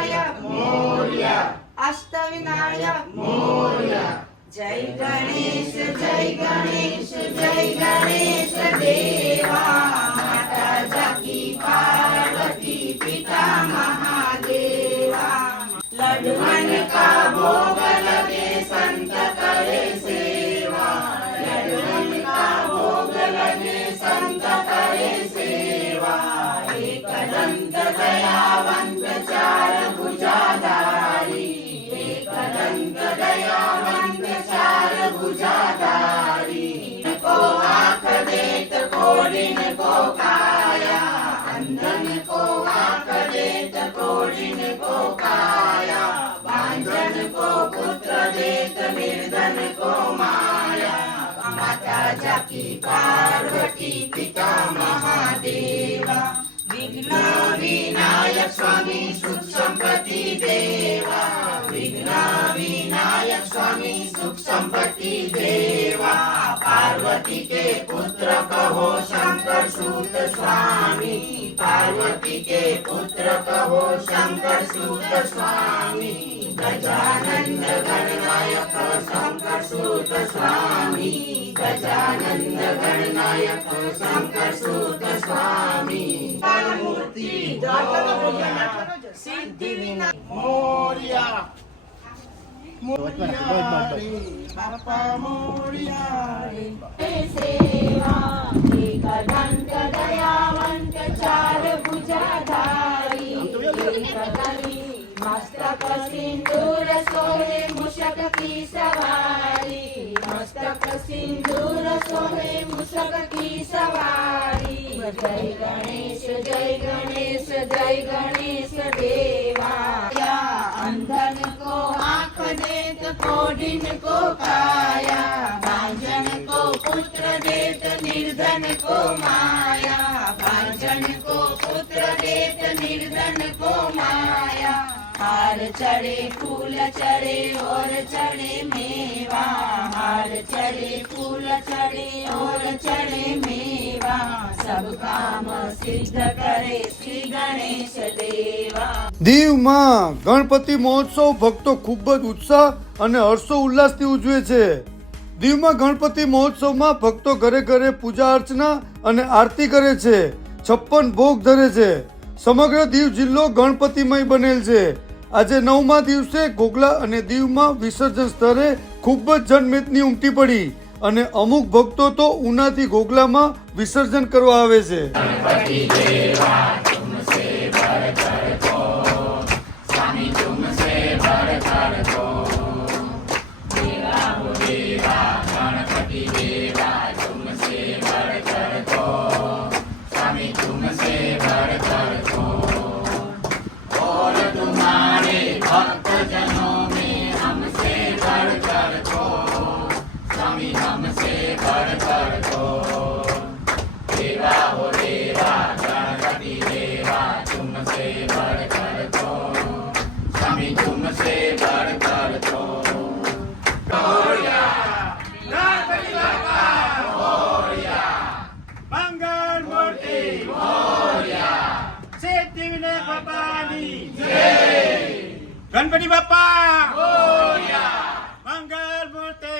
વિનાયક મોરયા, અષ્ટવિનાયક મોરયા. જય ગણેશ જય ગણેશ જય ગણેશ દેવા, માતા જાકી पार्वती पिता महादेवा. लड्डुअन का भोग लगे संत करे सेवा, लड्डुअन का भोग लगे संत करे सेवा. एक दंत दयावंत चार भुजाधारी, एक दंत दयावंत चार भुजाधारी. को आँख देत कोडिन को काया, अंधन को आँख देत कोडिन को काया. बांझन को पुत्र देत निर्धन को माया. माता जाकी पार्वती पिता महादेवा. विघ्न विनायक स्वामी सुख संपत्ति देवा, विघ्न विनायक स्वामी सुख संपत्ति देवा. पार्वती के पुत्र कहो शंकर सूत स्वामी, पार्वती के पुत्र कहो शंकर सूत स्वामी. गजानंद गणनायक शंकर सूत स्वामी, गजानंद गणनायक शंकर सूत स्वामी. मूर्ति सिद्धि विनायक मोरया, बापा मोरया रे. सेवा एक दंत दयावंत चार भुजाधारी, एक गली मस्तक सिंदूर सोहे मुशक की सवारी, मस्तक सिंदूर सोहे मुशक की सवारी. जय गणेश जय गणेश जय गणेश देवा. अंधन को आँख देत कोडिन को काया, बांझन को पुत्र देत निर्धन को माया. बांझन को पुत्र देत निर्धन को माया. हार चढ़े फूल चढ़े और चढ़े मेवा, हार चढ़े फूल चढ़े और चढ़े मेवा. सब काम सिद्ध करे श्री गणेश देवा. દીવમાં ગણપતિ મહોત્સવ ભક્તો ખૂબ જ ઉત્સાહ અને હર્ષો ઉલ્લાસથી ઉજવે છે. દીવમાં ગણપતિ મહોત્સવમાં ભક્તો ઘરે ઘરે પૂજા અર્ચના અને આરતી કરે છે, 56 ભોગ ધરે છે. સમગ્ર દીવ જિલ્લો ગણપતિમય બનેલ છે. આજે 9મા દિવસે ઘોઘલા અને દીવમાં વિસર્જન સ્તરે ખૂબ જ જનમેદની ઉમટી પડી અને અમુક ભક્તો તો ઉનાથી ઘોઘલામાં વિસર્જન કરવા આવે છે. गणपति बाप्पा मंगल मूर्ति.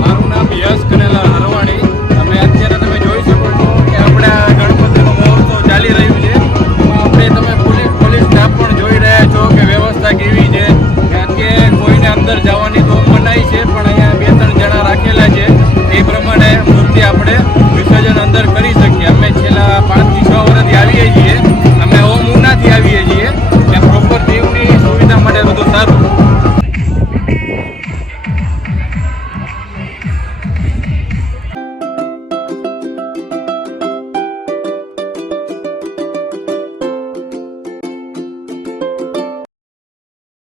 મારું નામ યશ કરેલા હરવાણી. તમે જોઈ શકો છો કે આપણે આ ગણપતિનો મહોત્સવ ચાલી રહ્યું છે. એમાં તમે પોલીસ સ્ટાફ પણ જોઈ રહ્યા છો કે વ્યવસ્થા કેવી છે. કારણ કે કોઈને અંદર જવાની તો મનાઈ છે, પણ અહીંયા 2-3 જણા રાખેલા છે. એ પ્રમાણે મૂર્તિ આપણે